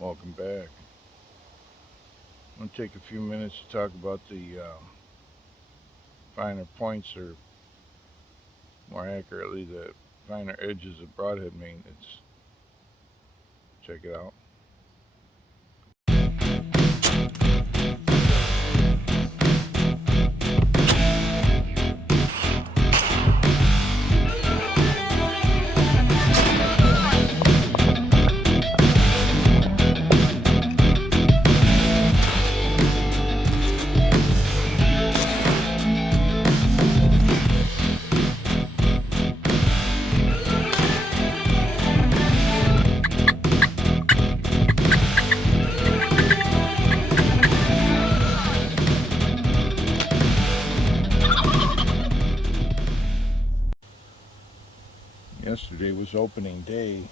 Welcome back. I'm going to take a few minutes to talk about the finer points, or more accurately, the finer edges of broadhead maintenance. Check it out. Yesterday was opening day,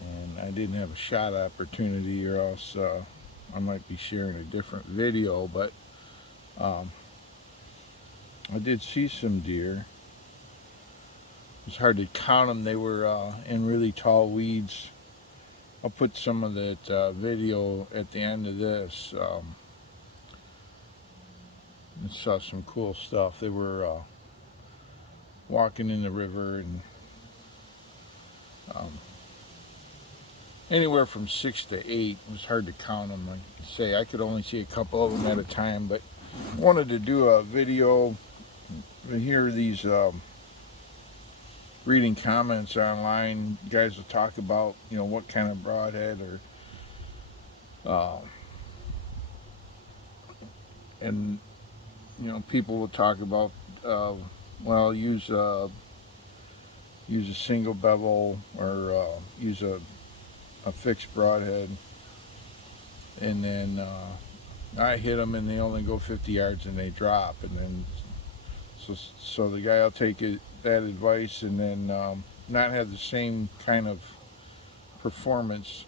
and I didn't have a shot opportunity, or else I might be sharing a different video, but um, I did see some deer. It was hard to count them. They were in really tall weeds. I'll put some of that video at the end of this. I saw some cool stuff. They were walking in the river, and um, anywhere from 6 to 8. It was hard to count them. I say I could only see a couple of them at a time, but I wanted to do a video. I hear these reading comments online. Guys will talk about what kind of broadhead, or and people will talk about well, use a single bevel, or use a fixed broadhead, and then I hit them and they only go 50 yards and they drop, and then so the guy will take that advice, and then not have the same kind of performance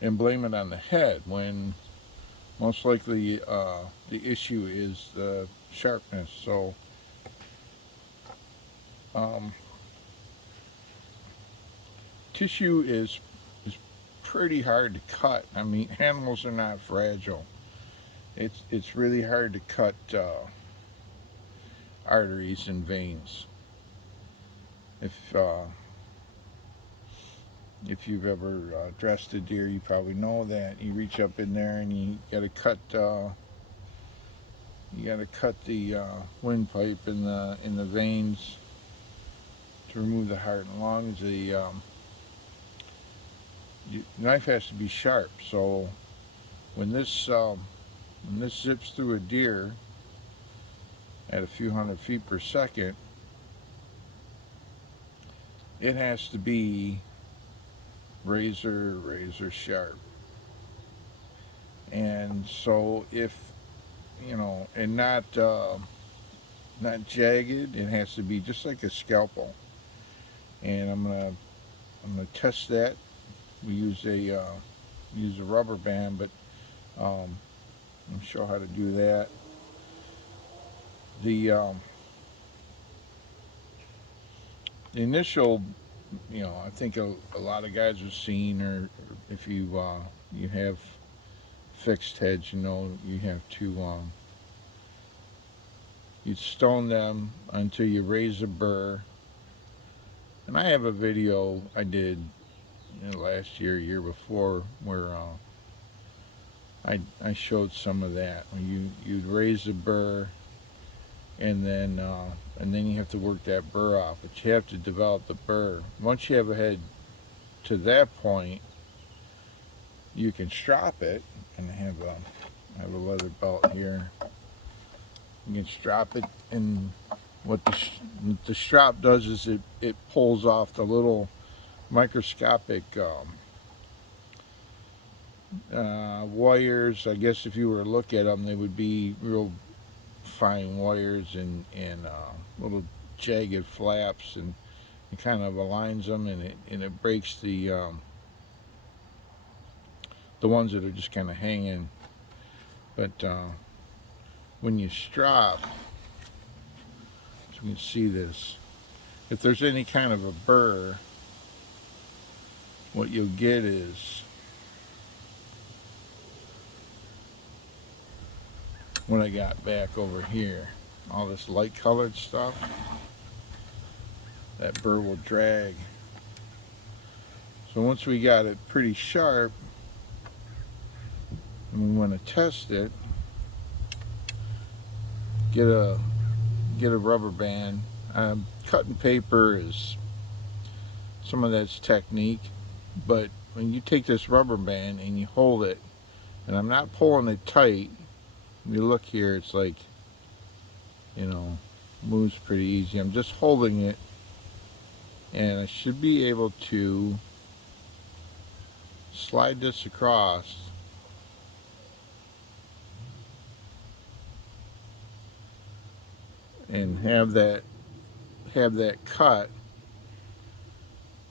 and blame it on the head, when most likely the issue is the sharpness. So tissue is pretty hard to cut. I mean, animals are not fragile. It's really hard to cut arteries and veins. If you've ever dressed a deer, you probably know that you reach up in there and you got to cut the windpipe in the veins to remove the heart and lungs. The knife has to be sharp. So when this zips through a deer at a few hundred feet per second, it has to be razor sharp. And so if and not jagged, it has to be just like a scalpel. And I'm gonna test that. We use a rubber band, but I'm gonna show how to do that. The initial, I think a lot of guys have seen, or if you have fixed heads, you have to you stone them until you raise a burr. And I have a video I did last year year before, where I showed some of that. When you'd raise the burr, and then you have to work that burr off. But you have to develop the burr. Once you have a head to that point, you can strop it. And I have a leather belt here. You can strop it, and what the strop does is it pulls off the little microscopic wires. I guess if you were to look at them, they would be real fine wires, and little jagged flaps, and it kind of aligns them, and it breaks the ones that are just kind of hanging. But when you strop, so you can see this, if there's any kind of a burr, what you'll get is what I got back over here, all this light colored stuff, that burr will drag. So once we got it pretty sharp and we want to test it, get a rubber band. Cutting paper is some of that's technique, but when you take this rubber band and you hold it, and I'm not pulling it tight, you look here, it's like, you know, moves pretty easy. I'm just holding it, and I should be able to slide this across and have that cut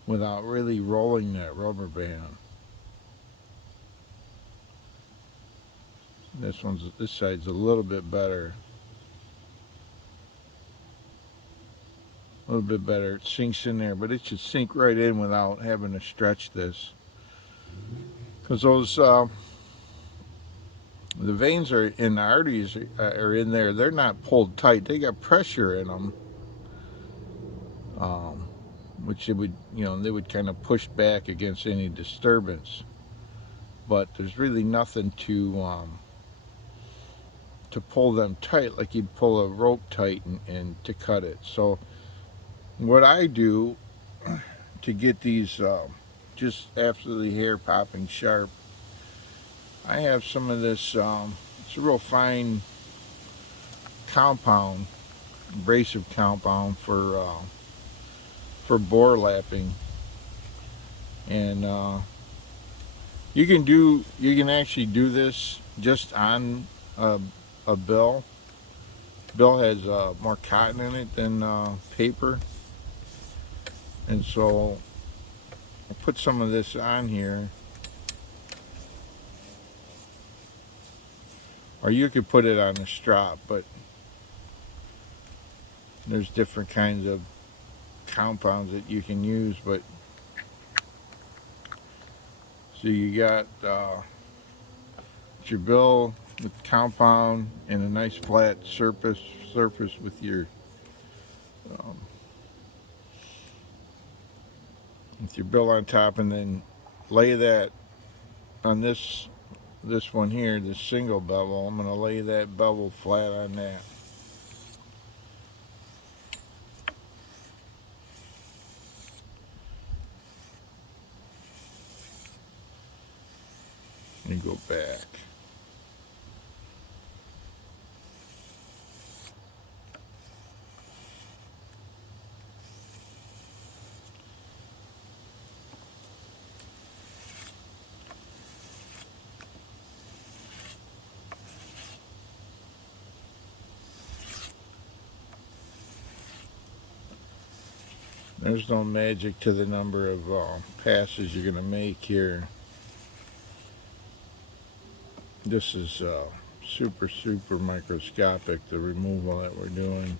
without really rolling that rubber band. This side's a little bit better. A little bit better. It sinks in there, but it should sink right in without having to stretch this. Because those the veins are in the arteries are in there. They're not pulled tight. They got pressure in them, which it would, you know, they would kind of push back against any disturbance. But there's really nothing to pull them tight like you'd pull a rope tight and to cut it. So what I do to get these just absolutely hair popping sharp, I have some of this, it's a real fine compound, abrasive compound for bore lapping, and you can actually do this just on a bill. Bill has more cotton in it than paper, and so I put some of this on here, or you could put it on the strap, but there's different kinds of compounds that you can use. But so you got your bill with compound and a nice flat surface with your bill on top, and then lay that on this one here, this single bevel. I'm going to lay that bevel flat on that. And go back. There's no magic to the number of passes you're going to make here. This is super microscopic, the removal that we're doing.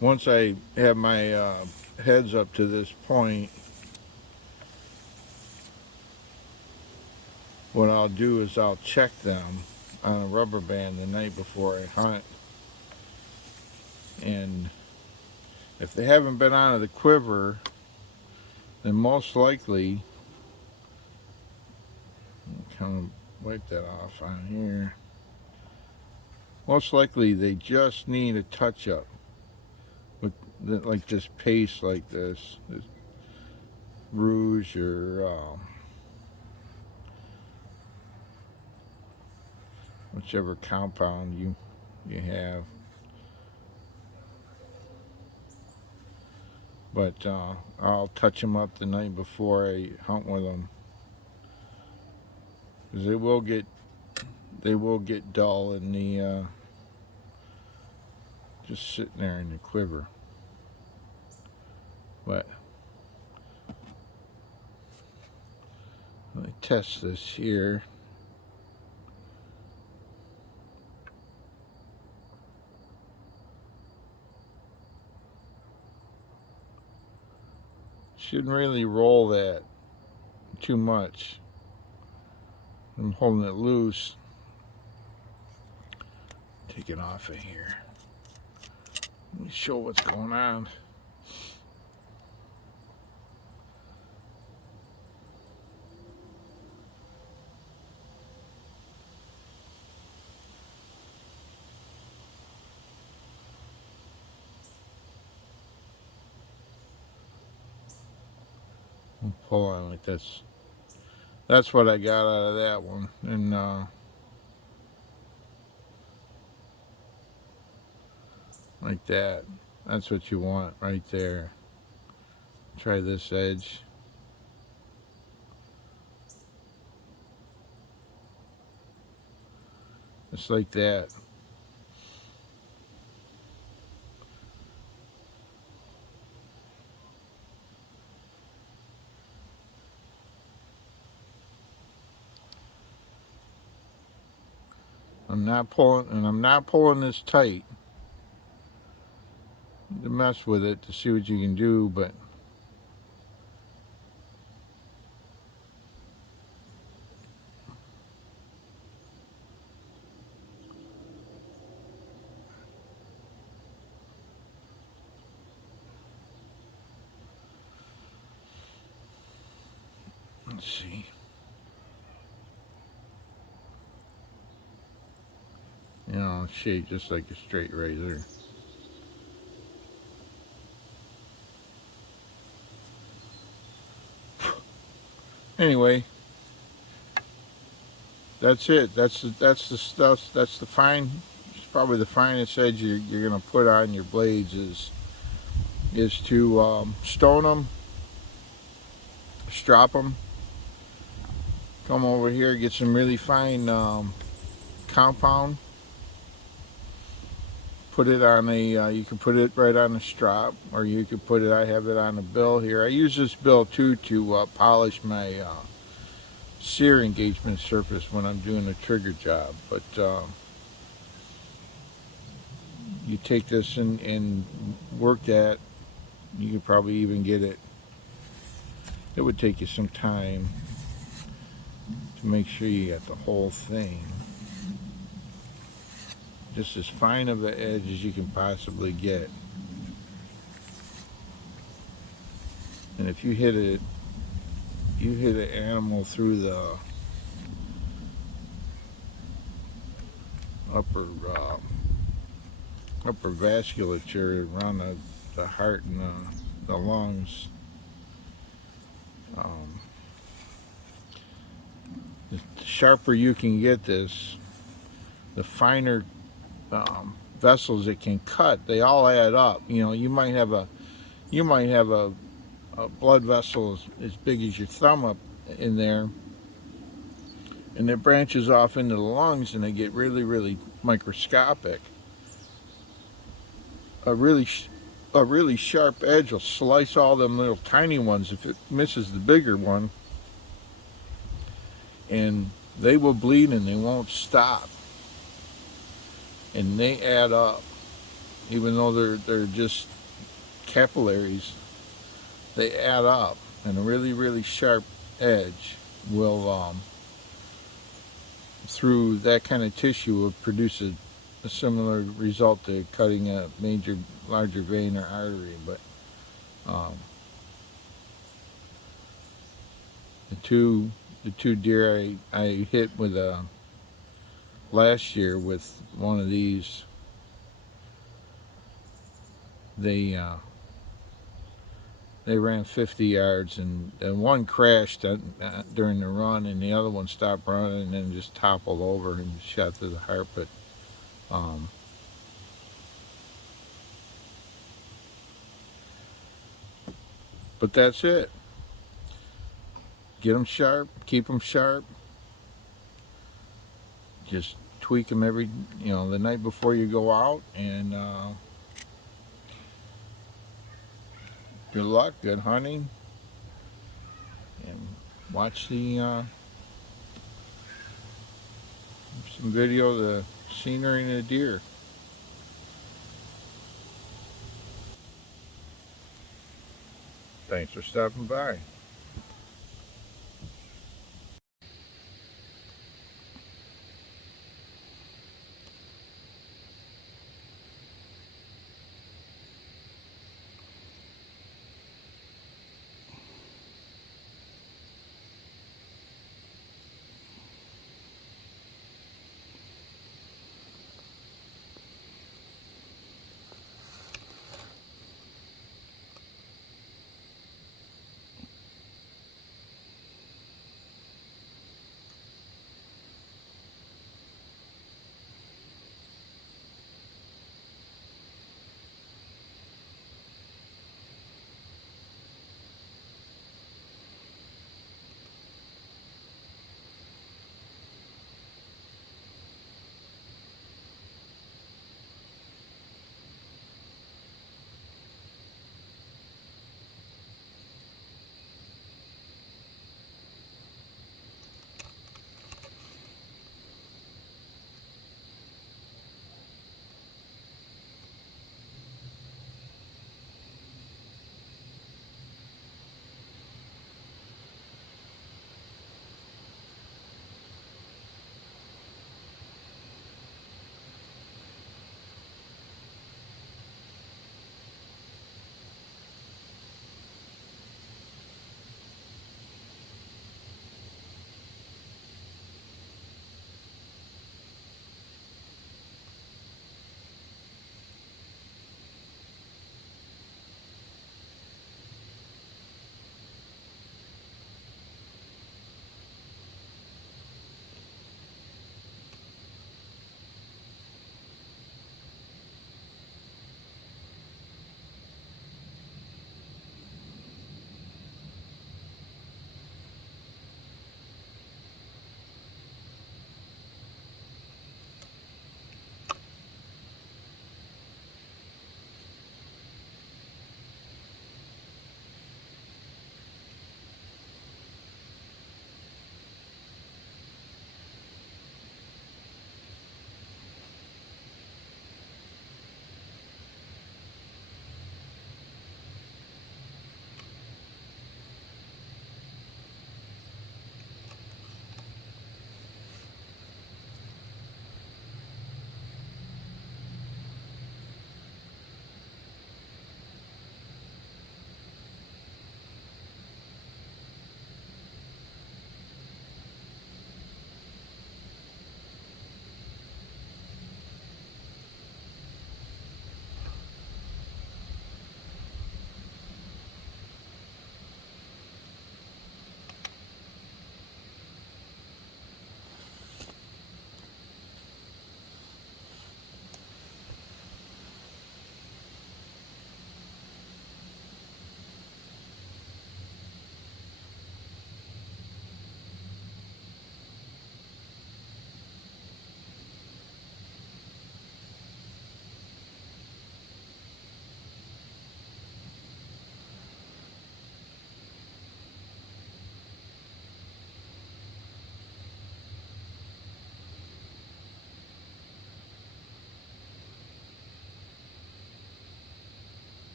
Once I have my heads up to this point, what I'll do is I'll check them on a rubber band the night before I hunt. And if they haven't been out of the quiver, then most likely, kind of wipe that off on here, most likely they just need a touch up with like this paste, like this rouge or whichever compound you have. But I'll touch them up the night before I hunt with them, because they will get dull in the just sitting there in the quiver. But test this here. Shouldn't really roll that too much. I'm holding it loose. Take it off of here. Let me show what's going on. Pull on like this. That's what I got out of that one. And like that. That's what you want right there. Try this edge. Just like that. I'm not pulling this tight to mess with it to see what you can do, but let's see. You know, shaped just like a straight razor. Anyway, that's it. That's the stuff. That's the fine. It's probably the finest edge you're gonna put on your blades is to stone them, strop them. Come over here, get some really fine compound. Put it on a. You can put it right on the strop, or you could put it. I have it on a bill here. I use this bill too to polish my sear engagement surface when I'm doing a trigger job. But you take this and work that. You could probably even get it. It would take you some time to make sure you got the whole thing just as fine of an edge as you can possibly get. And if you hit an animal through the upper vasculature around the heart and the lungs, the sharper you can get this, the finer vessels it can cut. They all add up. You know, you might have a blood vessel as big as your thumb up in there, and it branches off into the lungs, and they get really, really microscopic. A really sharp edge will slice all them little tiny ones if it misses the bigger one, and they will bleed and they won't stop. And they add up, even though they're just capillaries. They add up, and a really, really sharp edge will, through that kind of tissue, will produce a similar result to cutting a larger vein or artery. But the two deer I hit with last year with one of these, they ran 50 yards, and one crashed during the run, and the other one stopped running and then just toppled over and shot through the heart. But that's it. Get them sharp, keep them sharp. Just tweak them the night before you go out, and good luck, good hunting, and watch the some video of the scenery and the deer. Thanks for stopping by.